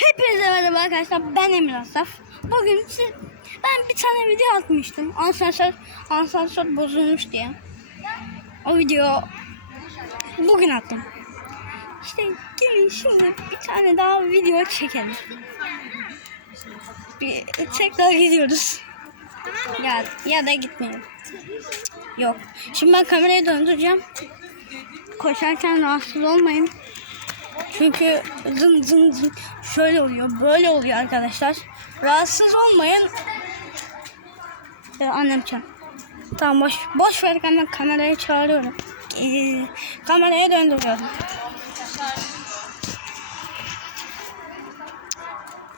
Hepinize merhaba arkadaşlar. Ben Emir Asaf. Bugün siz, ben bir tane video atmıştım. Asansör, asansör bozulmuş diye. O video bugün attım. İşte gelin şimdi bir tane daha video çekelim. Bir, tekrar gidiyoruz. Ya, ya da gitmeyelim. Yok. Şimdi ben kamerayı döndüreceğim. Koşarken rahatsız olmayın. Çünkü zın zın zın şöyle oluyor, böyle oluyor arkadaşlar. Rahatsız olmayın. Ee, annem çağır. Tamam boş, boş ver hemen kamerayı çağırıyorum. Ee, kameraya döndürüyorum.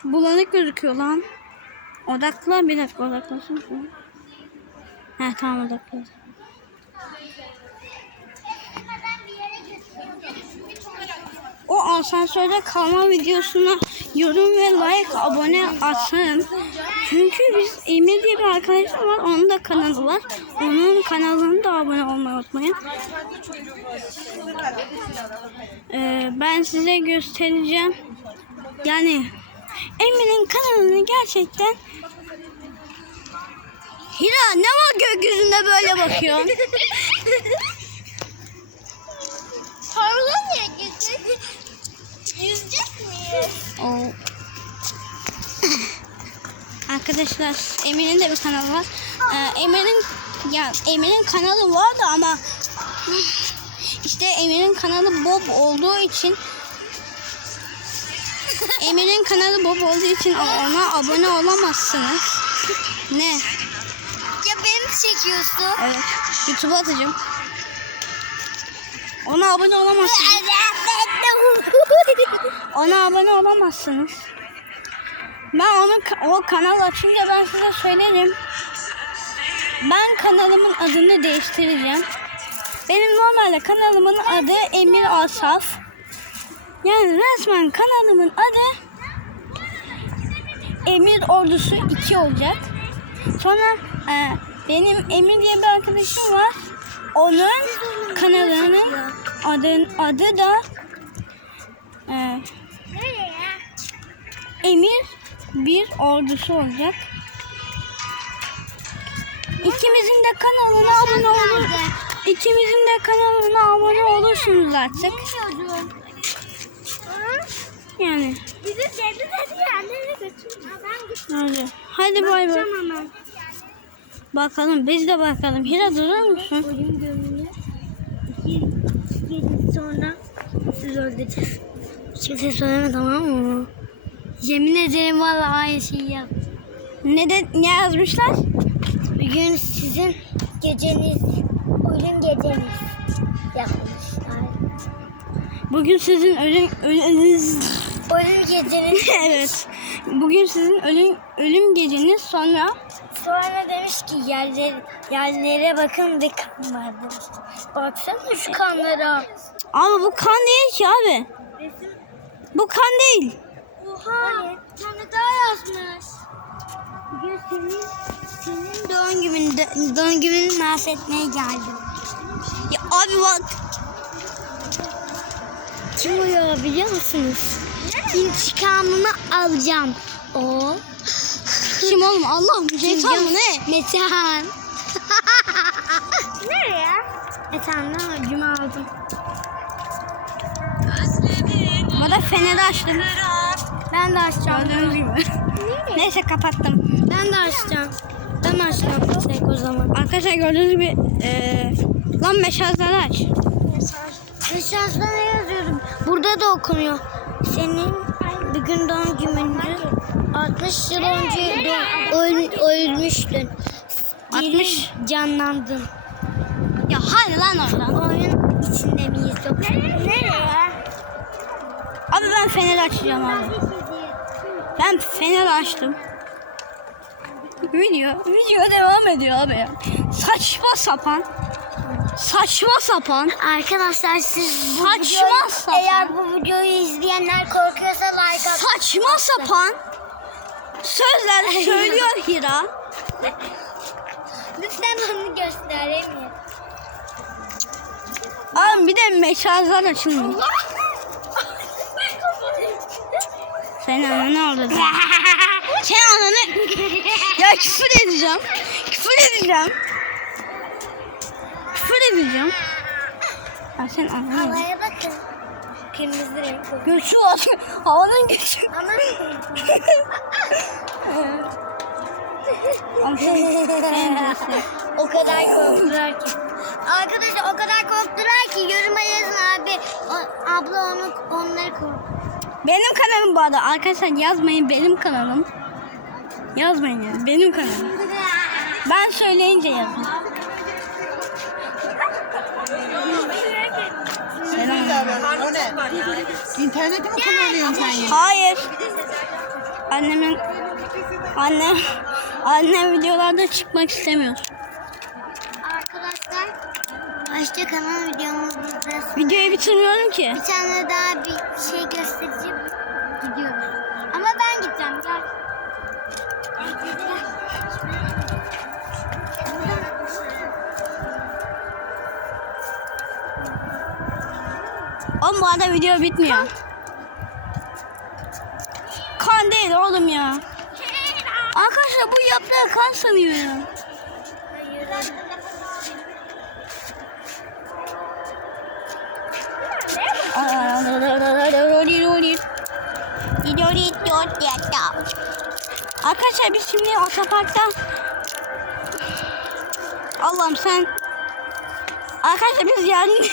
Bulanık gözüküyor lan. Odakla bir dakika odaklasın. He tamam odakladım. Asansörde kalma videosuna yorum ve like abone atın. Çünkü biz Emir diye bir arkadaşım var. Onun da kanalı var. Onun kanalına da abone olmayı unutmayın. Ee, ben size göstereceğim. Yani Emir'in kanalını gerçekten Hira ne var gökyüzünde böyle bakıyorsun? Havlu niye Oo. Arkadaşlar Emir'in de bir kanalı var. Ee, Emir'in ya Emir'in kanalı vardı ama işte Emir'in kanalı Bob olduğu için Emir'in kanalı Bob olduğu için ona abone olamazsınız. Ne? Ya beni çekiyorsun. Evet. YouTube'a atacağım. Ona abone olamazsınız. Ona abone olamazsınız. Ben onun o kanal açınca ben size söylerim. Ben kanalımın adını değiştireceğim. Benim normalde kanalımın adı Emir Asaf. Yani resmen kanalımın adı Emir Ordusu 2 olacak. Sonra e, benim Emir diye bir arkadaşım var. Onun kanalının adı, adı da e? Emir bir ordusu olacak. İkimizin de kanalına abone olur. İkimizin de kanalına abone olursunuz artık. Yani Bizi dedi. Hadi bay bay. Bakalım biz de bakalım. Hira durur musun? Oyun gömülü. İki sonra siz öldüreceğiz. Kimse söyleme tamam mı? Yemin ederim valla aynı şeyi yap. Ne de ne yazmışlar? Bugün sizin geceniz, oyun geceniz yapmışlar. Bugün sizin ölüm ölünüz Oyun geceniz. evet. Bugün sizin ölüm ölüm geceniz sonra Sonra demiş ki yerler, yerlere bakın bir kan var demiş. Baksana şu kanlara. Abi bu kan değil ki abi. Bu kan değil. Oha. Bir tane daha yazmış. Bugün senin, senin doğum gününde, doğum gününü mahvetmeye geldim. Ya abi bak. Kim o ya biliyor musunuz? İntikamımı alacağım. O. Kim oğlum Allah'ım şeytan mı ne? Metehan. Nereye? Metehan'dan öcümü aldım. Bana feneri açtım. Ben de açacağım. Gördüğünüz gibi. Neyse kapattım. Ben de açacağım. Ben açacağım tek o zaman. Arkadaşlar gördüğünüz gibi eee lan meşazları aç. Dışarıda ne yazıyorum? Burada da okunuyor. Senin bir gün doğum günündü. 60 yıl önce öl- ölmüştün. 60. Diri canlandın. Ya hadi lan oradan. Oyun içinde miyiz yoksa? Nereye? Abi ben feneri açacağım abi. Ben feneri açtım. Video, video devam ediyor abi ya. Saçma sapan. Saçma sapan. Arkadaşlar siz bu Saçma videoyu, sapan. eğer bu videoyu izleyenler korkuyorsa like at. Saçma sapan. Sözler söylüyor Hira. Lütfen onu göstereyim. Abi bir de meşazlar açılmıyor. Allah! Sen ananı aldın. Sen ananı... ya küfür edeceğim. Küfür edeceğim. Küfür edeceğim. Ya sen ananı... Havaya bakın. Kırmızı renk. Göçü var. Havanın göçü. Ama o kadar korktular ki. Arkadaşlar o kadar korktular ki yoruma yazın abi. O, abla onu onları korktu. Benim kanalım bu arada. Arkadaşlar yazmayın benim kanalım. Yazmayın yani. Benim kanalım. Ben söyleyince yazın. O ne? İnterneti mi kullanıyorsun sen? Hayır. Annemin annem annem videolarda çıkmak istemiyor. Kanal videomuz burada. Videoyu bitirmiyorum ki. Bir tane daha bir şey göstereceğim. Gidiyoruz. Ama ben gideceğim. Gel. Gel. Oğlum bu arada video bitmiyor. Kan değil oğlum ya. Arkadaşlar bu yaprağı kan sanıyor Arkadaşlar biz şimdi otoparkta Allah'ım sen Arkadaşlar biz yarın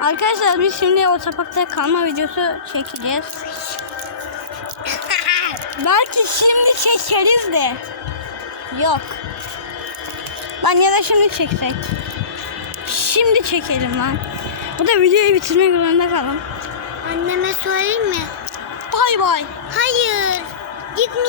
Arkadaşlar biz şimdi otoparkta kalma videosu çekeceğiz. Belki şimdi çekeriz de. Yok. Lan ya da şimdi çeksek. Şimdi çekelim lan. Bu da videoyu bitirmek zorunda kalın. Anneme söyleyeyim mi? Bay bay. Hayır. Gitmeyeyim.